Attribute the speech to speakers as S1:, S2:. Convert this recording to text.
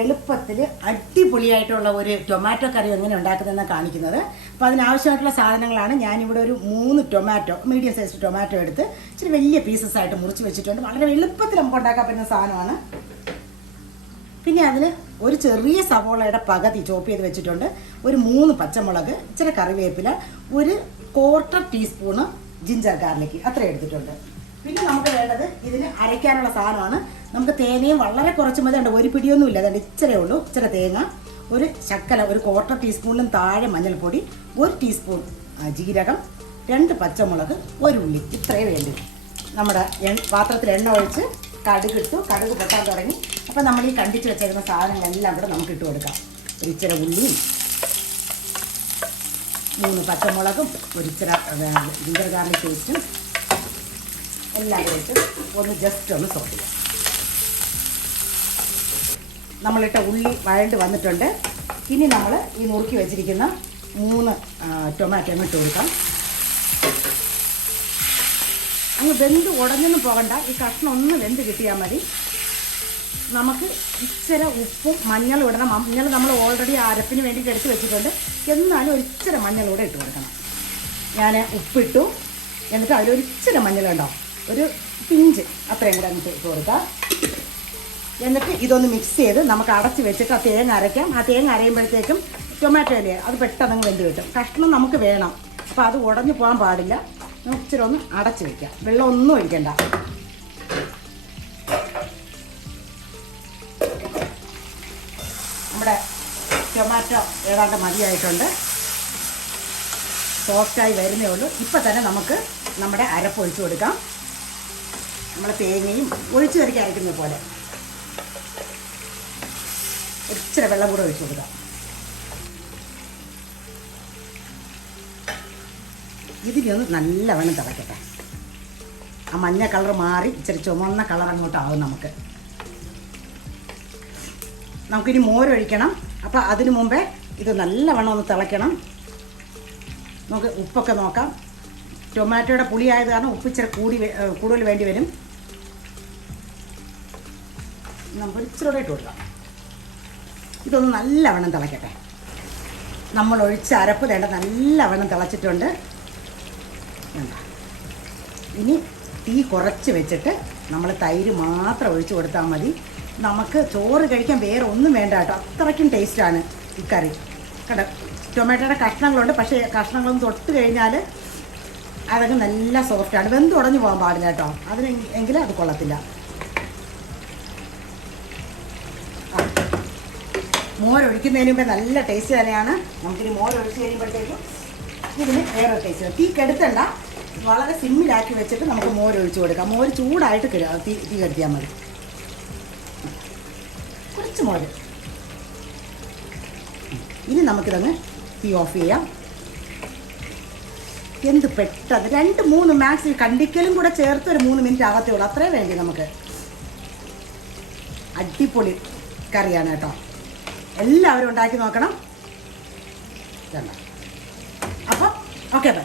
S1: എളുപ്പത്തിൽ അടിപൊളിയായിട്ടുള്ള ഒരു ടൊമാറ്റോ കറി എങ്ങനെ ഉണ്ടാക്കുന്നതെന്ന് കാണിക്കുന്നത്. അപ്പോൾ അതിനാവശ്യമായിട്ടുള്ള സാധനങ്ങളാണ്. ഞാനിവിടെ ഒരു മൂന്ന് ടൊമാറ്റോ മീഡിയം സൈസ് ടൊമാറ്റോ എടുത്ത് ഇച്ചിരി വലിയ പീസസ് ആയിട്ട് മുറിച്ച് വെച്ചിട്ടുണ്ട്. വളരെ എളുപ്പത്തിൽ നമുക്ക് ഉണ്ടാക്കാൻ പറ്റുന്ന സാധനമാണ്. പിന്നെ അതിൽ ഒരു ചെറിയ സവോളയുടെ പകുതി ചോപ്പ് ചെയ്ത് വെച്ചിട്ടുണ്ട്. ഒരു മൂന്ന് പച്ചമുളക് ഇച്ചിരി കറിവേപ്പില ഒരു ക്വാർട്ടർ ടീസ്പൂണ് ജിഞ്ചർ ഗാർലിക് അത്ര എടുത്തിട്ടുണ്ട്. പിന്നെ നമുക്ക് വേണ്ടത് ഇതിന് അരയ്ക്കാനുള്ള സാധനമാണ്. നമുക്ക് തേങ്ങയും വളരെ കുറച്ച് മതി. ഉണ്ട് ഒരു പിടിയൊന്നും ഇല്ല. അതുകൊണ്ട് ഇച്ചിരി ഉള്ളൂ. ഇച്ചിരി തേങ്ങ. ഒരു ശക്കല ഒരു ക്വാർട്ടർ ടീസ്പൂണിലും താഴെ മഞ്ഞൾപ്പൊടി ഒരു ടീസ്പൂൺ ജീരകം രണ്ട് പച്ചമുളക് ഒരു ഉള്ളി. ഇത്രയേ വേണ്ടൂ. നമ്മുടെ പാത്രത്തിൽ എണ്ണ ഒഴിച്ച് കടുക് ഇട്ടു. കടുക് പൊട്ടാൻ തുടങ്ങി. അപ്പോൾ നമ്മൾ ഈ കണ്ടിച്ച് വെച്ചേക്കുന്ന സാധനങ്ങളെല്ലാം കൂടെ നമുക്ക് ഇട്ട് കൊടുക്കാം. ഒരു ഇച്ചിരി ഉള്ളിയും മൂന്ന് പച്ചമുളകും ഒരു ഇച്ചിരി ജിഞ്ചർ ഗാർലിക് പേസ്റ്റും എല്ലാം ഒന്ന് ജസ്റ്റ് ഒന്ന് സോട്ട് ചെയ്യാം. നമ്മളിട്ട ഉള്ളി വഴണ്ട് വന്നിട്ടുണ്ട്. ഇനി നമ്മൾ ഈ നുറുക്കി വെച്ചിരിക്കുന്ന മൂന്ന് ടൊമാറ്റോ ഇട്ട് കൊടുക്കാം. അങ്ങ് വെന്ത് ഉടഞ്ഞൊന്നും പോകണ്ട. ഈ കഷ്ണം ഒന്ന് വെന്ത് കിട്ടിയാൽ മതി. നമുക്ക് ഇച്ചിര ഉപ്പും മഞ്ഞളും ഇടണം. മഞ്ഞൾ നമ്മൾ ഓൾറെഡി അരപ്പിന് വേണ്ടി എടുത്ത് വെച്ചിട്ടുണ്ട്. എന്നാലും ഒരു ഇച്ചിരി മഞ്ഞൾ കൂടെ ഇട്ട് കൊടുക്കണം. ഞാൻ ഉപ്പിട്ടു. എന്നിട്ട് അതിലൊരിച്ചിരി മഞ്ഞളുണ്ടാവും മഞ്ഞളുണ്ടോ? ഒരു പിഞ്ച് അത്രയും കൂടെ അങ്ങോട്ട് ഇട്ട് കൊടുക്കാം. എന്നിട്ട് ഇതൊന്ന് മിക്സ് ചെയ്ത് നമുക്ക് അടച്ച് വെച്ചിട്ട് ആ തേങ്ങ അരയ്ക്കാം. ആ തേങ്ങ അരയുമ്പോഴത്തേക്കും ടൊമാറ്റോ ഇല്ലേ അത് പെട്ടെന്ന് വെന്ത് കിട്ടും. കഷ്ണം നമുക്ക് വേണം. അപ്പോൾ അത് ഉടഞ്ഞു പോകാൻ പാടില്ല. നമുക്ക് ഇച്ചിരി ഒന്ന് അടച്ച് വെക്കാം. വെള്ളം ഒന്നും ഒഴിക്കണ്ട. നമ്മുടെ ടൊമാറ്റോ ഏതാണ്ട് മതിയായിട്ടുണ്ട്. സോഫ്റ്റായി വരുന്നേ ഉള്ളൂ. ഇപ്പം തന്നെ നമുക്ക് നമ്മുടെ അരപ്പ് ഒഴിച്ചു കൊടുക്കാം. നമ്മുടെ തേങ്ങയും ഒഴിച്ചു കറിക്ക് അരയ്ക്കുന്നത് പോലെ. ഇച്ചിരി വെള്ളം കൂടെ ഒഴിച്ചു കൊടുക്കാം. ഇതിനൊന്ന് നല്ലവണ്ണം തിളക്കട്ടെ. ആ മഞ്ഞ കളർ മാറി ഇച്ചിരി ചുമന്ന കളർ അങ്ങോട്ടാവും നമുക്ക്. നമുക്കിനി മോരൊഴിക്കണം അപ്പോൾ അതിനു മുമ്പേ ഇത് നല്ലവണ്ണം ഒന്ന് തിളയ്ക്കണം. നമുക്ക് ഉപ്പൊക്കെ നോക്കാം. ടൊമാറ്റോയുടെ പുളിയായത് കാരണം ഉപ്പ് ഇച്ചിരി കൂടി കൂടുതൽ വേണ്ടി വരും. നമുക്ക് ഇച്ചിരി കൂടെ ഇട്ട് കൊടുക്കാം. ഇതൊന്ന് നല്ലവണ്ണം തിളയ്ക്കട്ടെ നമ്മൾ ഒഴിച്ച് അരപ്പ് തേണ്ട നല്ലവണ്ണം തിളച്ചിട്ടുണ്ട്. ഇനി തീ കുറച്ച് വെച്ചിട്ട് നമ്മൾ തൈര് മാത്രം ഒഴിച്ച് കൊടുത്താൽ മതി. നമുക്ക് ചോറ് കഴിക്കാൻ വേറെ ഒന്നും വേണ്ട കേട്ടോ. അത്രയ്ക്കും ടേസ്റ്റാണ് ഈ കറി. കണ്ട ടൊമാറ്റോയുടെ കഷ്ണങ്ങളുണ്ട്. പക്ഷേ കഷ്ണങ്ങളൊന്നും തൊട്ട് കഴിഞ്ഞാൽ അതൊക്കെ നല്ല സോഫ്റ്റാണ് വെന്ത് ഉടഞ്ഞു പോകാൻ പാടില്ല കേട്ടോ. അതിന് എങ്കിലും അത് കൊള്ളത്തില്ല. മോരൊഴിക്കുന്നതിന് മുമ്പേ നല്ല ടേസ്റ്റ് തന്നെയാണ്. നമുക്കിനി മോരൊഴിച്ച് കഴിയുമ്പോഴത്തേക്കും ഇതിന് വേറെ ടേസ്റ്റ് തീ കെടുത്തണ്ട. വളരെ സിമ്മിലാക്കി വെച്ചിട്ട് നമുക്ക് മോര് ഒഴിച്ച് കൊടുക്കാം. മോര് ചൂടായിട്ട് തീ തീ കെടുത്തിയാൽ മതി. കുറച്ച് മോര്. ഇനി നമുക്കിതങ്ങ് തീ ഓഫ് ചെയ്യാം. എന്ത് പെട്ടെന്ന് രണ്ട് മൂന്ന് മാക്സ് കണ്ടിക്കലും കൂടെ ചേർത്ത് ഒരു മൂന്ന് മിനിറ്റ് ആകത്തേ ഉള്ളൂ. അത്രേ വേണ്ടി നമുക്ക്. അടിപൊളി കറിയാണ് കേട്ടോ. എല്ലാവരും ഉണ്ടാക്കി നോക്കണം ഇതുണ്ട്. അപ്പം ഓക്കെ ബൈ